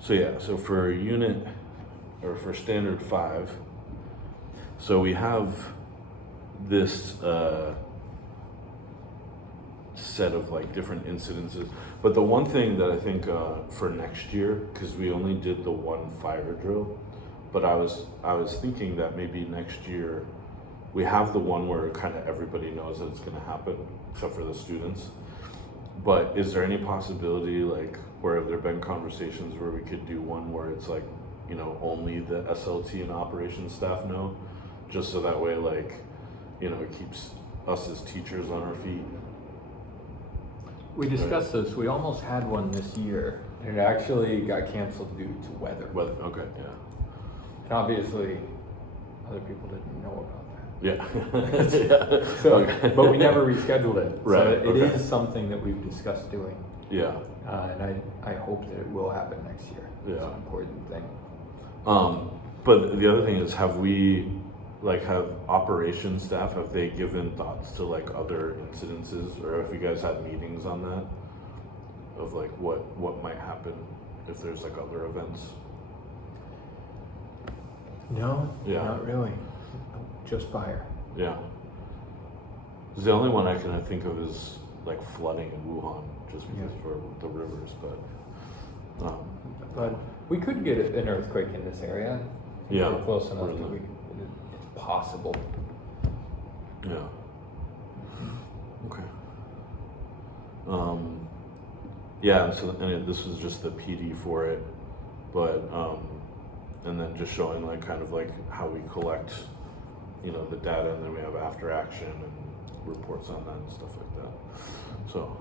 So yeah, so for unit, or for standard 5, so we have this set of like different incidences. But the one thing that I think for next year, because we only did the one fire drill, but I was thinking that maybe next year we have the one where kind of everybody knows that it's going to happen, except for the students. But is there any possibility, like, where have there been conversations where we could do one where it's like, you know, only the SLT and operations staff know, just so that way, like, you know, it keeps us as teachers on our feet? We discussed this. We almost had one this year, and it actually got canceled due to weather. Well, okay, yeah. And obviously, other people didn't know about that. Yeah. So, Okay. but we never rescheduled it. Right, So it okay. is something that we've discussed doing. Yeah. And I hope that it will happen next year. It's Yeah. an important thing. But the other thing is, have operations staff, have they given thoughts to like other incidences, or have you guys had meetings on that? Of like what might happen if there's like other events? No, Yeah. not really. Just fire. Yeah. 'Cause the only one I can think of is like flooding in Wuhan, just because for the rivers, but But we could get an earthquake in this area. Yeah. We're close enough We're in that the- it's possible. yeah. Okay. Yeah, so and this was just the PD for it, but and then just showing like kind of like how we collect, you know, the data, and then we have after action and reports on that and stuff like that. So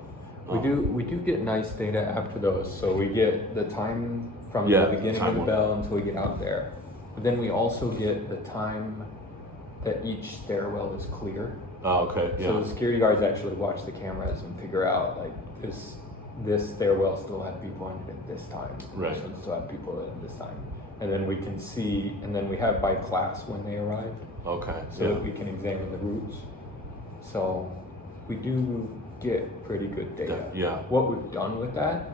We do get nice data after those, so we get the time from Yeah, the beginning time of the one. bell until we get out there. But then we also get the time that each stairwell is clear. Oh, okay, yeah. So the security guards actually watch the cameras and figure out like this stairwell still had people in it at this time. Right. This one still had people in it at this time. And then we can see, and then we have by class when they arrive, Okay, so yeah. that we can examine the routes. So we do get pretty good data. Yeah. What we've done with that,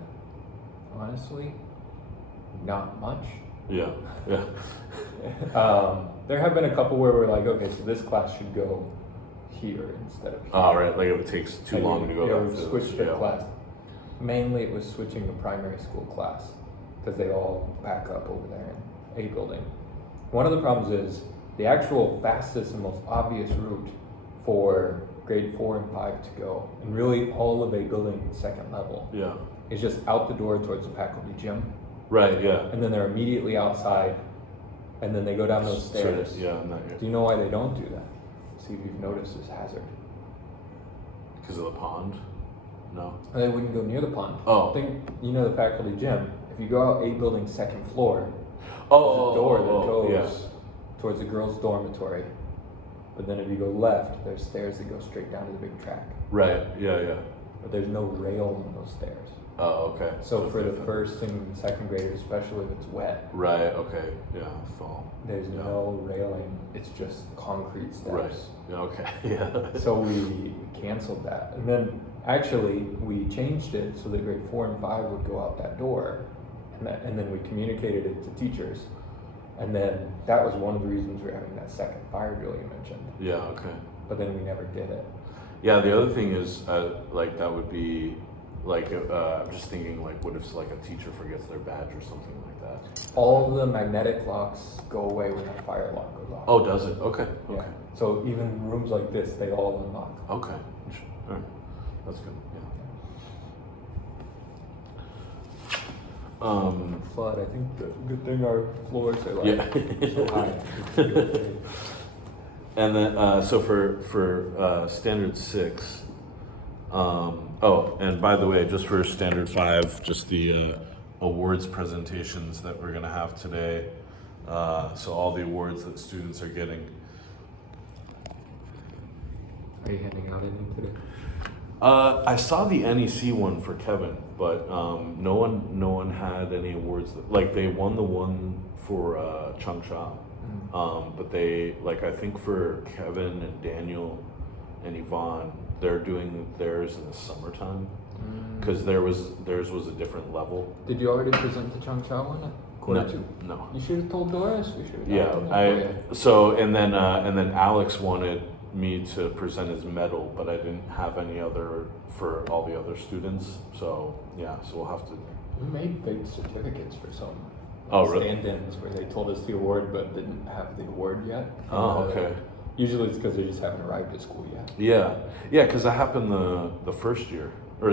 honestly, not much. Yeah, yeah. There have been a couple where we're like, okay, so this class should go here instead of here. Oh, right, like if it takes too long to go Yeah, back we've to switched their yeah. class. Mainly it was switching the primary school class because they all back up over there in A building. One of the problems is the actual fastest and most obvious route for grade 4 and 5 to go, and really all of A building second level, Yeah. is just out the door towards the faculty gym, Right, yeah. and then they're immediately outside, and then they go down those So, stairs. yeah, not yet. Do you know why they don't do that? See if you've noticed this hazard. Because of the pond? No. They wouldn't go near the pond. Oh. Think, you know, the faculty gym. If you go out A building second floor, Oh, there's a door that goes yeah. towards the girls' dormitory. But then if you go left, there's stairs that go straight down to the big track. Right, yeah, yeah. But there's no rail on those stairs. Oh, okay. So for the first and second graders, especially if it's wet, Right, okay, yeah, fall. there's Yeah. no railing. It's just concrete steps. Right, yeah, okay, yeah. So we canceled that. And then actually we changed it so that grade 4 and 5 would go out that door. And then we communicated it to teachers. And then that was one of the reasons we're having that second fire drill you mentioned. Yeah, okay. But then we never did it. Yeah, the other thing is, like, that would be, like, I'm just thinking, like, what if, like, a teacher forgets their badge or something like that? All the magnetic locks go away when that fire alarm goes off. Oh, does it? Okay, Yeah. okay. So even rooms like this, they all unlock. Okay, all right, that's good, yeah. Flood, I think the good thing our floors are like Yeah. so high. It's good. And then, so for standard 6, oh, and by the way, just for standard 5, just the awards presentations that we're gonna have today. So all the awards that students are getting. Are you handing out any today? I saw the NEC one for Kevin, but no one had any awards. Like they won the one for Changsha, but they I think for Kevin and Daniel and Yvonne, they're doing theirs in the summertime. because theirs was a different level. Did you already present the Chung Chao one? Quarter two. No. You should have told Doris. We should have. Yeah, so and then Alex wanted me to present his medal, but I didn't have any other for all the other students. So yeah, so we'll have to. We made fake certificates for some Oh, really? stand-ins where they told us the award but didn't have the award yet. Oh, okay. Usually it's because they just haven't arrived at school yet. Yeah, because that happened the first year, or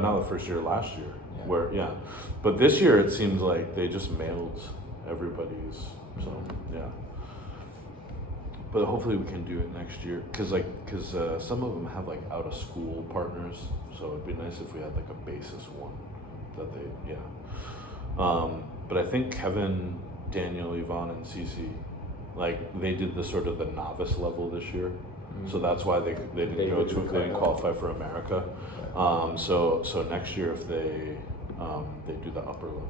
not the first year, last year. Yeah. Where but this year it seems like they just mailed everybody's. So yeah. But hopefully we can do it next year, because some of them have like out of school partners, so it'd be nice if we had like a basis one that they but I think Kevin, Daniel, Yvonne, and Cece, like they did the sort of the novice level this year, so that's why they didn't qualify for America. So next year if they do the upper level.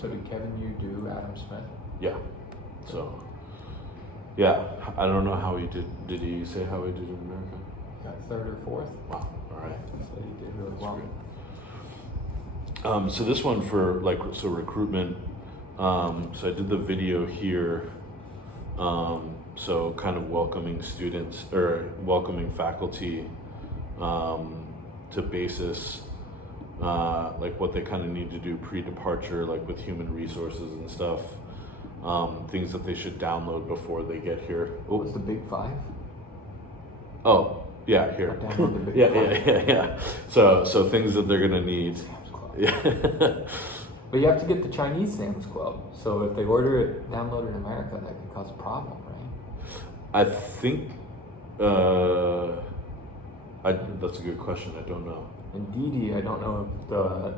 So did Kevin do Adam Smith? Yeah. So. Yeah, I don't know how he did. Did he say how he did in America? Got third or fourth. Wow. All right. So he did really That's well. great. So this one for recruitment. So I did the video here. So kind of welcoming students or welcoming faculty to BASIS, like what they kind of need to do pre-departure, like with human resources and stuff. Things that they should download before they get here. What was the big five? Oh, yeah, here. Download the big five. Yeah. So things that they're gonna need. Sam's Club. Yeah. But you have to get the Chinese Sam's Club. So if they order it downloaded in America, that could cause a problem, right? I think. That's a good question. I don't know. And Didi, I don't know if the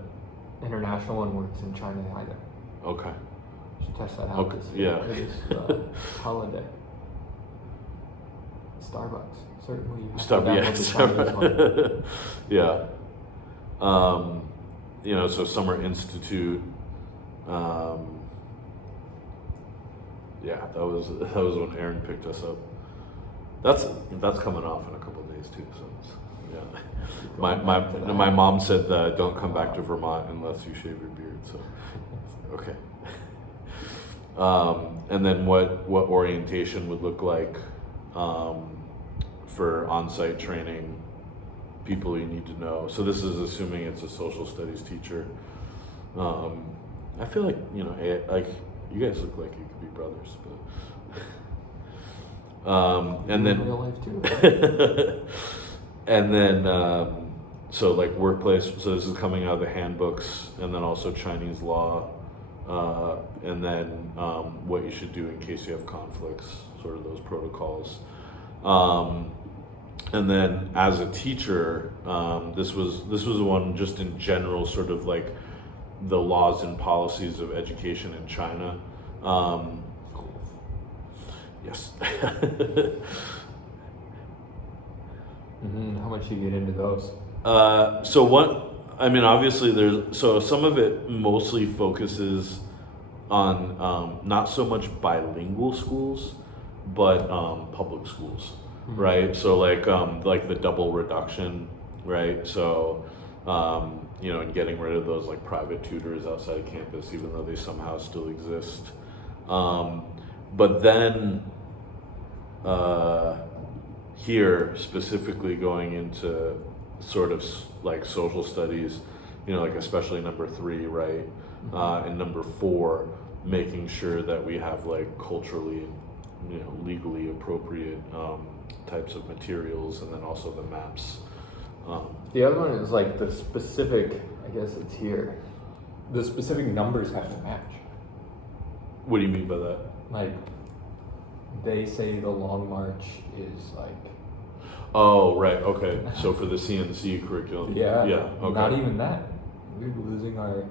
international one works in China either. Okay. Should test that out. Okay, yeah. This holiday. Starbucks. Certainly you have to download the Chinese one. Starbucks. Yeah. So Summer Institute. Yeah, that was when Aaron picked us up. That's coming off in a couple of days too. So yeah. My mom said don't come back to Vermont unless you shave your beard. So okay. And then what orientation would look like for on-site training, people you need to know. So this is assuming it's a social studies teacher. I feel like like you guys look like you could be brothers, but and then in real life too. and then so like workplace. So this is coming out of the handbooks, and then also Chinese law. And then what you should do in case you have conflicts, sort of those protocols. And then as a teacher, this was one just in general, sort of like the laws and policies of education in China. Yes. How much you get into those? Obviously some of it mostly focuses on not so much bilingual schools, but public schools, right? So like the double reduction, right? So and getting rid of those like private tutors outside of campus, even though they somehow still exist. But then here specifically going into sort of like social studies, like especially number 3, right? And number 4, making sure that we have like culturally, legally appropriate types of materials, and then also the maps. The other one is like the specific, I guess it's here, the specific numbers have to match. What do you mean by that? Like, they say the Long March is like... Oh, right, okay. So for the CNC curriculum. Yeah, okay. Not even that. We're losing our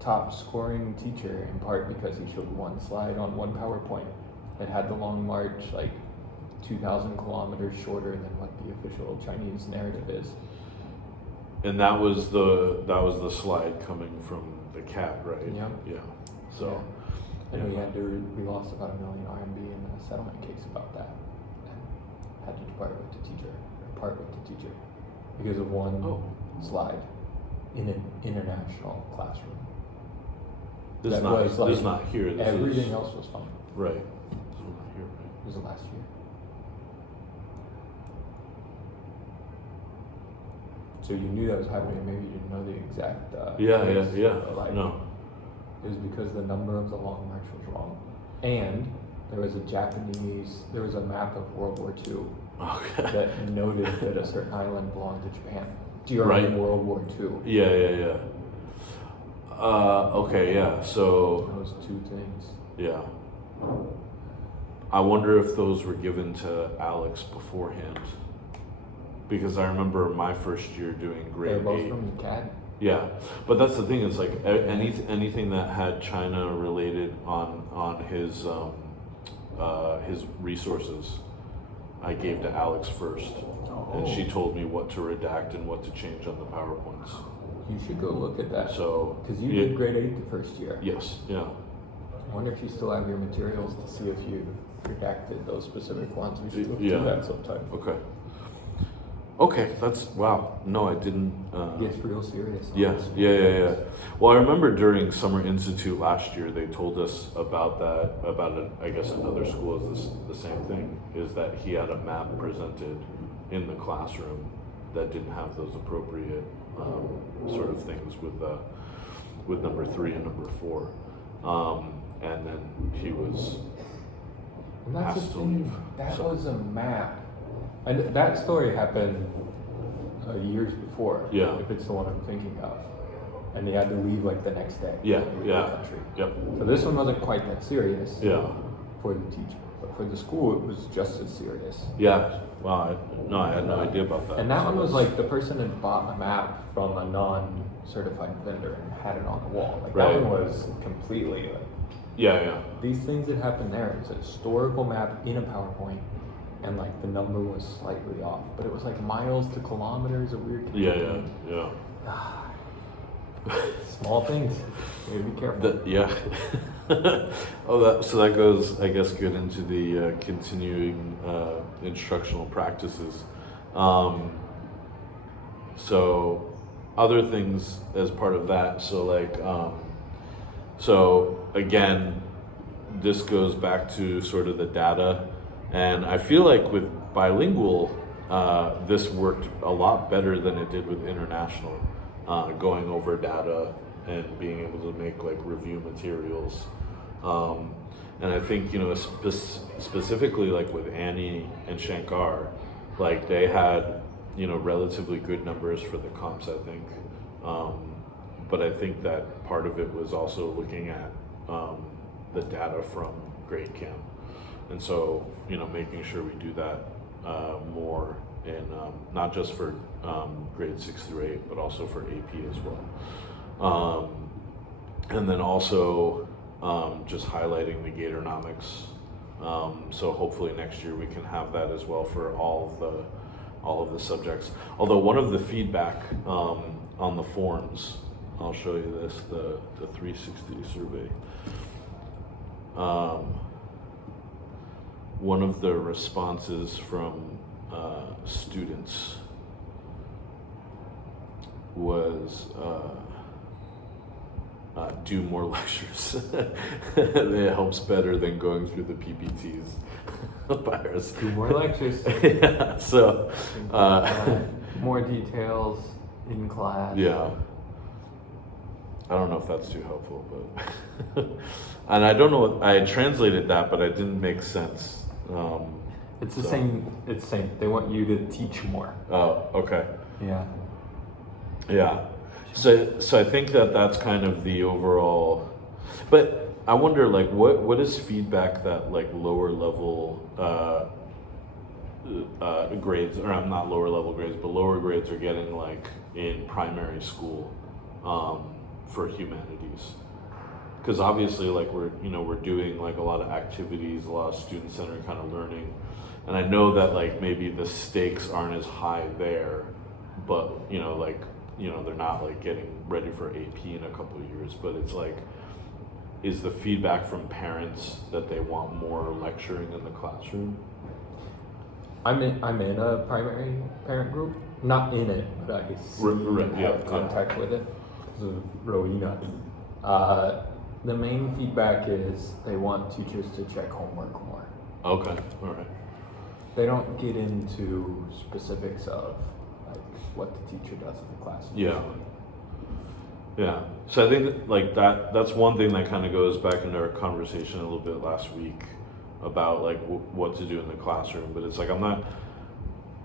top scoring teacher in part because he showed one slide on one PowerPoint that had the Long March like 2,000 kilometers shorter than what the official Chinese narrative is. And that was the slide coming from the CAT, right? Yeah. So. Yeah. And we lost about $1 million RMB in a settlement case about that, and had to part with the teacher because of one slide. in an international classroom. This is That not, was, this is not here. This Everything is, else was fine. right. This is not here, right? It was last year. So you knew that was happening, maybe you didn't know the exact place, but, like, No. it was because the number of the Long March was wrong. And there was a map of World War II Okay. that noted that a certain island belonged to Japan during Right. World War II. Yeah. Okay, yeah. So, Those two things. yeah. I wonder if those were given to Alex beforehand. Because I remember my first year doing They're grade both 8. from CAD. Yeah, but that's the thing. It's like anything that had China related on his resources, I gave to Alex first, and she told me what to redact and what to change on the PowerPoints. You should go look at that. So Because you yeah, did grade 8 the first year. yes, yeah, I wonder if you still have your materials to see if you redacted those specific ones. We should look Yeah. through that sometime. okay. That's wow. No, I didn't. It gets real serious. on Yeah, this. yeah. Well, I remember during Summer Institute last year, they told us about that, I guess another school is the same thing, is that he had a map presented in the classroom that didn't have those appropriate sort of things with number 3 and number 4. And then he was And that's the asked to thing. leave. That So- was a map. And that story happened years before. Yeah. If it's the one I'm thinking of. And he had to leave like the next day. Yeah, to leave yeah. the country. Yep. So this one wasn't quite that serious. Yeah. For the teacher. But for the school, it was just as serious. Yeah. Wow. I had no idea about that. And that So one was that's- like the person had bought a map from a non-certified vendor and had it on the wall. Like Right. that one was completely like Yeah. these things that happened there. It was a historical map in a PowerPoint, and like the number was slightly off, but it was like miles to kilometers. A weird. Yeah. Small things. You gotta be careful. Yeah. So that goes, I guess, good into the continuing instructional practices. So other things as part of that. So like, so again, this goes back to sort of the data, and I feel like with bilingual, this worked a lot better than it did with international. Going over data and being able to make like review materials. And I think, specifically like with Annie and Shankar, like they had, relatively good numbers for the comps, I think. But I think that part of it was also looking at the data from grade camp. And so, making sure we do that more in not just for grades 6 through 8, but also for AP as well. And then also just highlighting the Gatornomics. So hopefully next year we can have that as well for all of the subjects. Although one of the feedback on the forms, I'll show you this, the 360 survey. One of the responses from students was do more lectures. It helps better than going through the PPTs by ours. Do more lectures. Yeah, so More details in class. yeah, I don't know if that's too helpful, but and I don't know, I translated that, but it didn't make sense. It's the So- same. It's the same. They want you to teach more. Oh, okay. Yeah. Yeah. So I think that's kind of the overall, but I wonder like what is feedback that like lower level grades, or not lower level grades, but lower grades are getting like in primary school for humanities. Because obviously like we're doing like a lot of activities, a lot of student centered kind of learning. And I know that like maybe the stakes aren't as high there, but they're not like getting ready for AP in a couple of years, but it's like, is the feedback from parents that they want more lecturing in the classroom? I'm in a primary parent group, not in it, but I see and have contact with it because of Rowena. The main feedback is they want teachers to check homework more. Okay, all right. They don't get into specifics of like what the teacher does in the class. Yeah. Yeah. So I think that, like that's one thing that kind of goes back into our conversation a little bit last week about like what to do in the classroom. But it's like I'm not,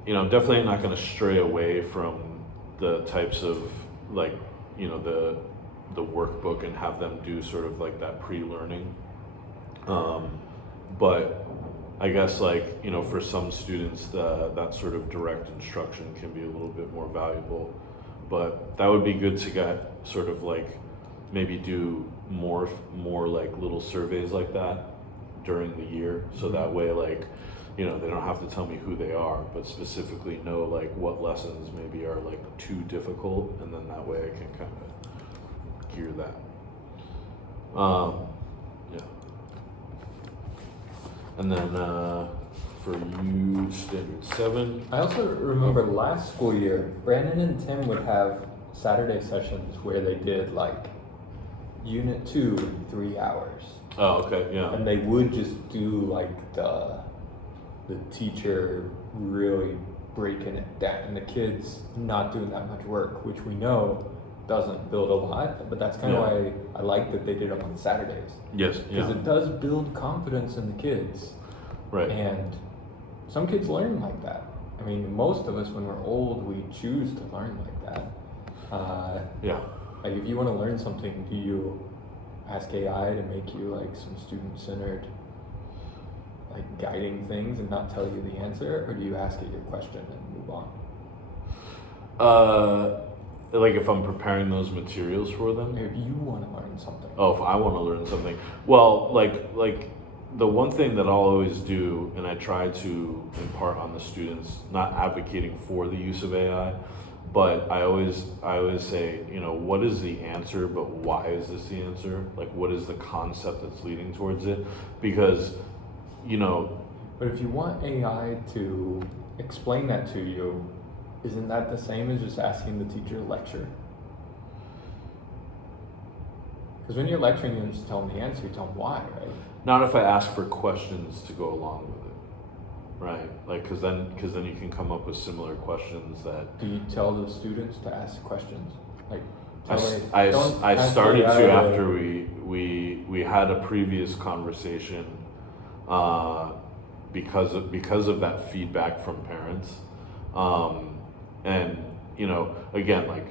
definitely not going to stray away from the types of like, the workbook and have them do sort of like that pre-learning. But I guess like, for some students, that sort of direct instruction can be a little bit more valuable. But that would be good to get sort of like maybe do more like little surveys like that during the year. So that way like, they don't have to tell me who they are, but specifically know like what lessons maybe are like too difficult, and then that way I can kind of gear that. Yeah. And then for you, standard 7. I also remember last school year, Brandon and Tim would have Saturday sessions where they did like unit 2 in 3 hours. Oh, okay, yeah. And they would just do like the teacher really breaking it down, and the kids not doing that much work, which we know doesn't build a lot, but that's kind of why I like that they did them on Saturdays. Yes, Because it does build confidence in the kids. Right. And some kids learn like that. I mean, most of us, when we're old, we choose to learn like that. Yeah. Like, if you want to learn something, do you ask AI to make you like some student-centered, like guiding things and not tell you the answer, or do you ask it your question and move on? Like if I'm preparing those materials for them. If you want to learn something. Oh, if I want to learn something. Well, like the one thing that I'll always do, and I try to impart on the students, not advocating for the use of AI, but I always say, what is the answer, but why is this the answer? Like, what is the concept that's leading towards it? Because, But if you want AI to explain that to you, isn't that the same as just asking the teacher to lecture? Because when you're lecturing, you don't just tell them the answer, you tell them why, right? Not if I ask for questions to go along with it, right? Like, because then you can come up with similar questions that. Do you tell the students to ask questions? Like, I started to after we had a previous conversation because of that feedback from parents, and again, like,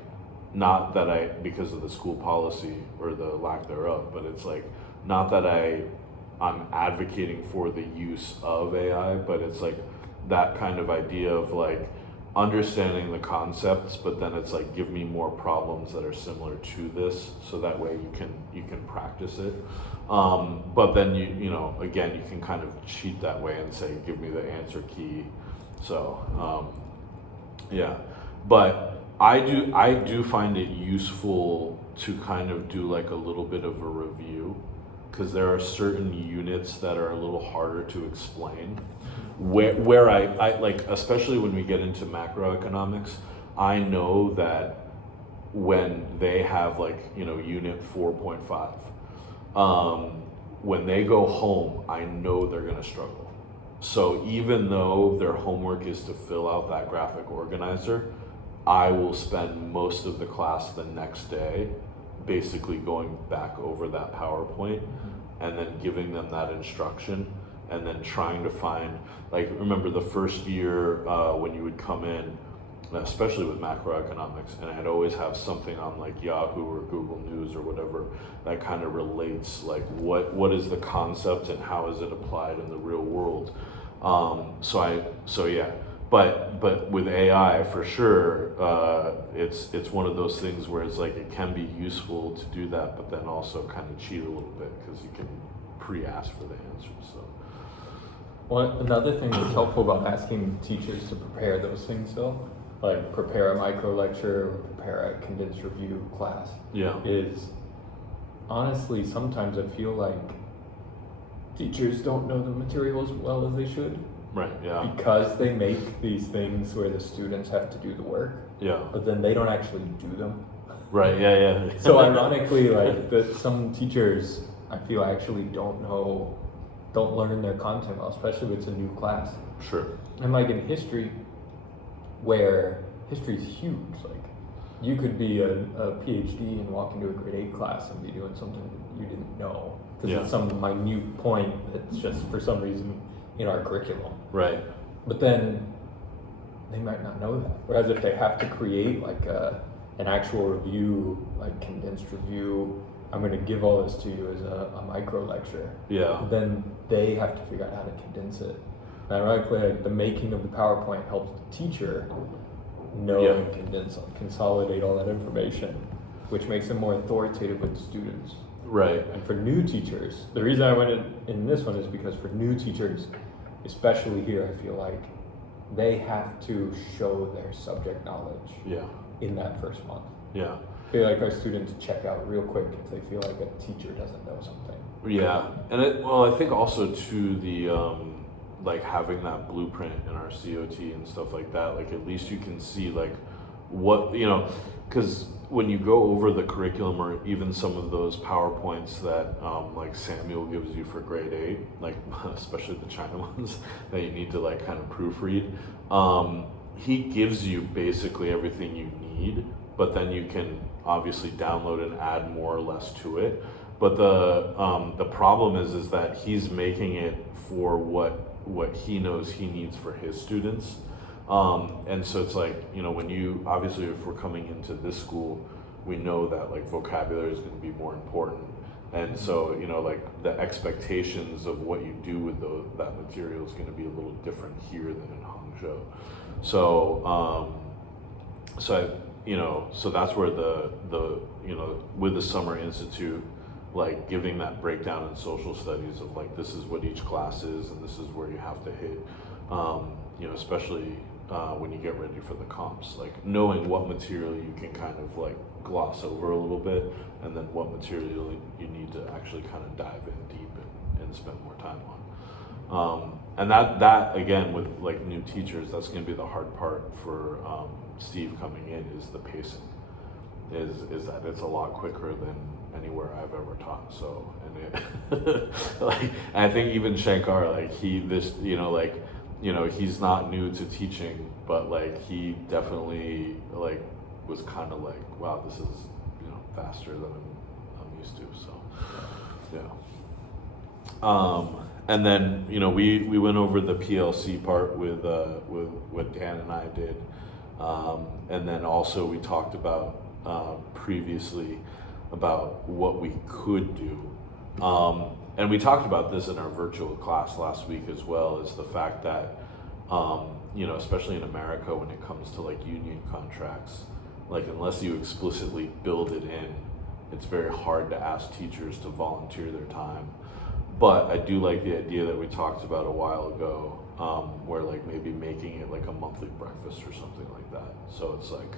not that because of the school policy or the lack thereof, but it's like not that I'm advocating for the use of AI, but it's like that kind of idea of like understanding the concepts, but then it's like give me more problems that are similar to this, so that way you can practice it. But then again, you can kind of cheat that way and say give me the answer key. So yeah, but I do find it useful to kind of do like a little bit of a review, because there are certain units that are a little harder to explain. Where I like, especially when we get into macroeconomics, I know that when they have like, unit 4.5, when they go home, I know they're gonna struggle. So even though their homework is to fill out that graphic organizer, I will spend most of the class the next day basically going back over that PowerPoint and then giving them that instruction, and then trying to find, like, remember the first year when you would come in, especially with macroeconomics, and I'd always have something on like Yahoo or Google News or whatever that kind of relates, like what is the concept and how is it applied in the real world. So yeah, but with AI for sure, it's one of those things where it's like it can be useful to do that, but then also kind of cheat a little bit because you can pre-ask for the answers. So. Well, another thing that's helpful about asking teachers to prepare those things, though, like prepare a micro lecture or prepare a condensed review class, is honestly sometimes I feel like teachers don't know the material as well as they should. Right. Yeah. because they make these things where the students have to do the work, Yeah. but then they don't actually do them. Right. Yeah. Yeah. So ironically, like that, some teachers I feel actually don't learn their content well, especially if it's a new class. Sure. And like in history, where history is huge, like you could be a PhD and walk into a grade 8 class and be doing something you didn't know because Yeah. it's some minute point that's just for some reason in our curriculum. Right. But then they might not know that. Whereas if they have to create like an actual review, like condensed review, I'm going to give all this to you as a micro lecture. Yeah. Then they have to figure out how to condense it. And ironically, like, the making of the PowerPoint helps the teacher know Yeah. and consolidate all that information, which makes them more authoritative with the students. Right. And for new teachers, the reason I went in this one is because for new teachers, especially here, I feel like they have to show their subject knowledge Yeah. in that first month. Yeah. I feel like our students check out real quick if they feel like a teacher doesn't know something. Yeah. And I think also to the like having that blueprint in our COT and stuff like that, like at least you can see like what, because when you go over the curriculum or even some of those PowerPoints that like Samuel gives you for grade 8, like especially the China ones that you need to like kind of proofread, he gives you basically everything you need, but then you can obviously download and add more or less to it. But the problem is that he's making it for what he knows he needs for his students. And so it's like, when you, obviously if we're coming into this school, we know that like vocabulary is going to be more important. And so, like the expectations of what you do with that material is going to be a little different here than in Hangzhou. So, so that's where the with the Summer Institute, like giving that breakdown in social studies of like, this is what each class is and this is where you have to hit, especially when you get ready for the comps, like knowing what material you can kind of like gloss over a little bit and then what material you need to actually kind of dive in deep and spend more time on. And that again, with like new teachers, that's going to be the hard part for Steve coming in, is the pacing. Is that it's a lot quicker than anywhere I've ever taught. So, and I think even Shankar, like he's not new to teaching, but like he definitely like was kind of like, wow, this is faster than I'm used to. So, yeah. And then we went over the PLC part with what Dan and I did, and then also we talked about previously about what we could do, and we talked about this in our virtual class last week as well, is the fact that especially in America when it comes to like union contracts, like unless you explicitly build it in, it's very hard to ask teachers to volunteer their time. But I do like the idea that we talked about a while ago, where like maybe making it like a monthly breakfast or something like that. So it's like,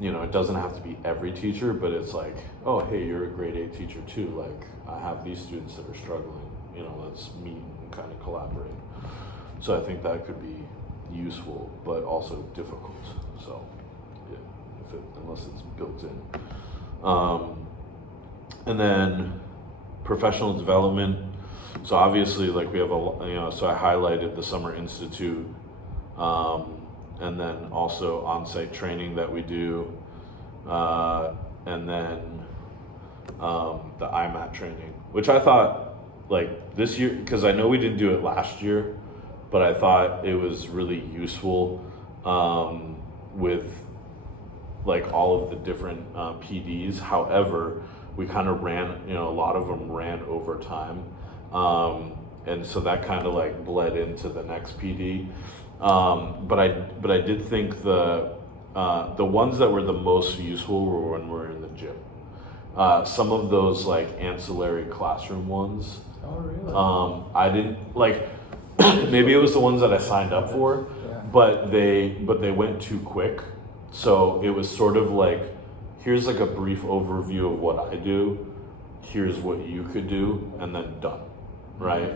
it doesn't have to be every teacher, but it's like, oh, hey, you're a grade 8 teacher too. Like I have these students that are struggling, let's meet and kind of collaborate. So I think that could be useful, but also difficult. So yeah, unless it's built in. And then professional development. So obviously, like we have so I highlighted the Summer Institute, and then also on-site training that we do, and then the IMAT training, which I thought like this year, because I know we didn't do it last year, but I thought it was really useful with like all of the different PDs. However, we kind of ran, a lot of them ran over time. And so that kind of like bled into the next PD. But I did think the ones that were the most useful were when we were in the gym. Some of those like ancillary classroom ones. Oh, really? I didn't like, maybe it was the ones that I signed up for, Yeah. but they went too quick. So it was sort of like, here's like a brief overview of what I do. Here's what you could do, and then done, right?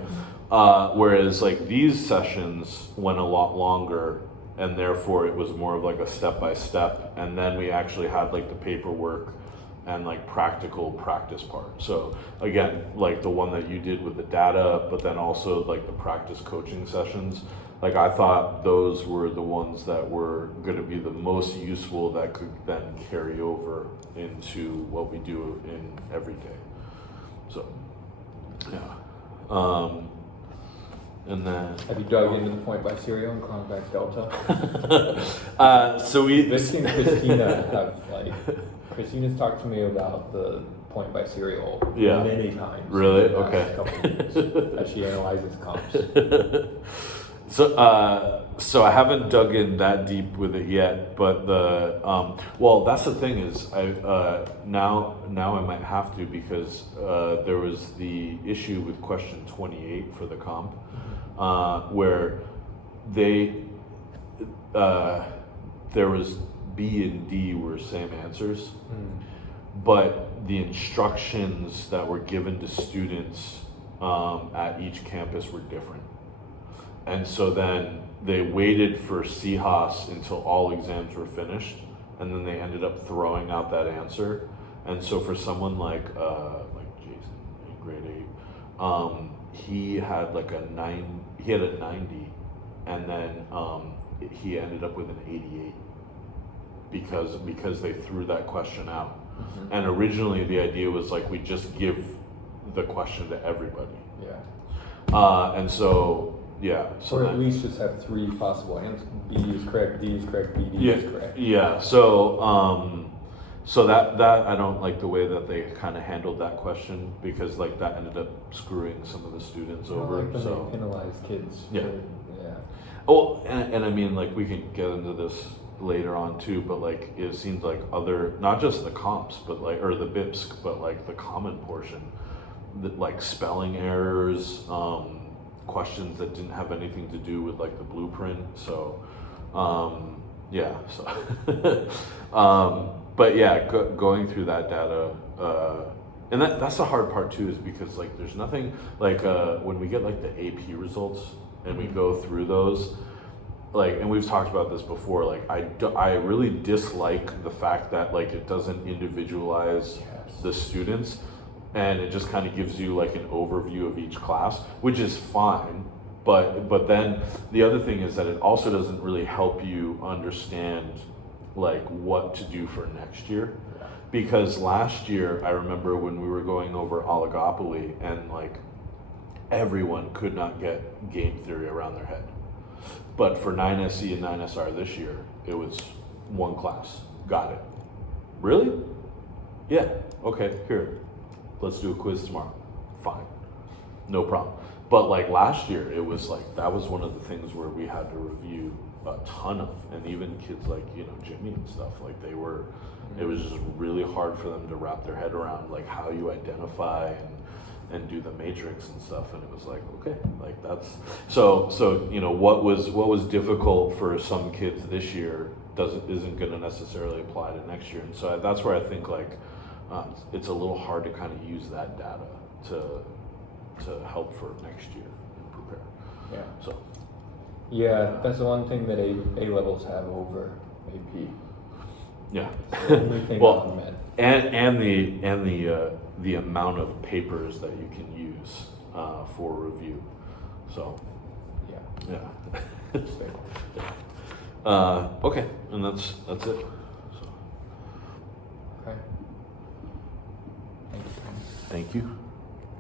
Whereas like these sessions went a lot longer, and therefore it was more of like a step by step, and then we actually had like the paperwork and like practical practice part. So again, like the one that you did with the data, but then also like the practice coaching sessions, like I thought those were the ones that were going to be the most useful that could then carry over into what we do in every day. So yeah. And then Have you dug into the point by serial and Cronbach Delta? so we Vicky and Christina have like, Christina's talked to me about the point by serial Yeah. many times. Really? in the last Okay. couple of years, as she analyzes comps. So I haven't dug in that deep with it yet, but the well, that's the thing is now I might have to, because there was the issue with question 28 for the comp, where there was B and D were same answers, but the instructions that were given to students at each campus were different. And so then they waited for CHAS until all exams were finished, and then they ended up throwing out that answer. And so for someone like Jason in grade 8, he had like he had a 90, and then he ended up with an 88 because they threw that question out. Mm-hmm. And originally the idea was like we just give the question to everybody. Yeah. And so yeah, so Or at then- least just have three possible answers. B is correct, D is correct, B, D yeah, is correct. yeah. So that I don't like the way that they kind of handled that question, because like that ended up screwing some of the students I don't over. like when So they penalize kids. Yeah. Yeah. oh, and I mean like we can get into this later on too, but like it seems like other, not just the comps, but like, or the BIPS, but like the common portion, like spelling errors, questions that didn't have anything to do with like the blueprint. So yeah, so but yeah, going through that data, and that's the hard part too, is because like there's nothing like when we get like the AP results and we go through those, like, and we've talked about this before, like I really dislike the fact that like it doesn't individualize the students, and it just kind of gives you like an overview of each class, which is fine, but then the other thing is that it also doesn't really help you understand like what to do for next year. Because last year I remember when we were going over oligopoly, and like everyone could not get game theory around their head. But for 9SE and 9SR this year, it was one class. Got it. Really? Yeah. Okay, here. Let's do a quiz tomorrow. Fine. No problem. But like last year, it was like, that was one of the things where we had to review a ton of, and even kids like, you know, Jimmy and stuff, like they were, it was just really hard for them to wrap their head around like how you identify and do the matrix and stuff. And it was like, okay, like that's, so you know, what was difficult for some kids this year isn't going to necessarily apply to next year. And so that's where I think like it's a little hard to kind of use that data to help for next year and prepare. Yeah. So Yeah, that's the one thing that A levels have over AP. yeah. The only thing Well, on med. and the amount of papers that you can use for review. So Yeah. yeah. Interesting. Okay, and that's it. So. Okay. Thanks. Thank you.